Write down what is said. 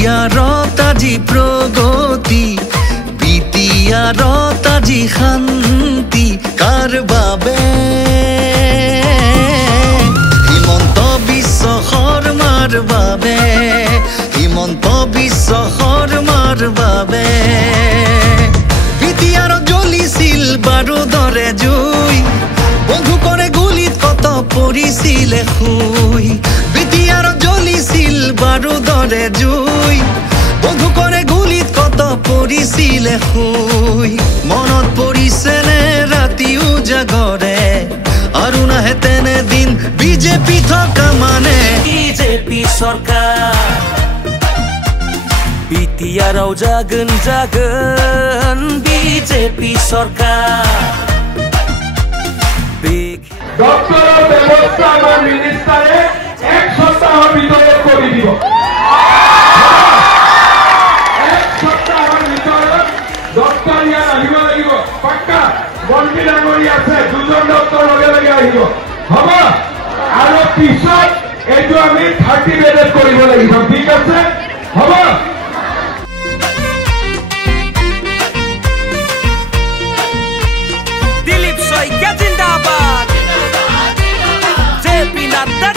বিটিআৰত আজি প্ৰগতি বিটিআৰত আজি শান্তি কাৰ বাবে হিমন্ত বিশ্ব শৰ্মাৰ বাবে হিমন্ত বিশ্ব শৰ্মাৰ বাবে বিটিআৰত জ্বলিছিল বাৰুদৰে জুই বন্ধুকৰে গুলিত কত পৰিছিলে শুই বিটিআৰত জ্বলিছিল বাৰুদৰে জুই বন্ধুকৰে গুলিত কত পৰিছিলে শুই মনত পৰিছেনে ৰাতি উজাগৰে আৰু নাহে তেনে দিন বিজেপি থকা মানে বিজেপি চৰকাৰ বিটিআৰও জাগোন বিজেপি চৰকাৰ ডক্টৰৰ ব্যৱস্থা আমাৰ মিনিষ্টাৰে এক সপ্তাহৰ ভিতৰত কৰি দিব এক সপ্তাহৰ ভিতৰত ডক্টৰ ইয়াত আহিব লাগিব পাক্কা মন্ত্ৰী ডাঙৰী আছে দুজন ডক্টৰ লগে লগে আহিব হ'ব আৰু পিছত এইটো আমি 30 বেডত কৰিব লাগিব ঠিক আছে হ'ব দিলীপ শইকীয়া জিন্দাবাদ জেপি নাড্ডা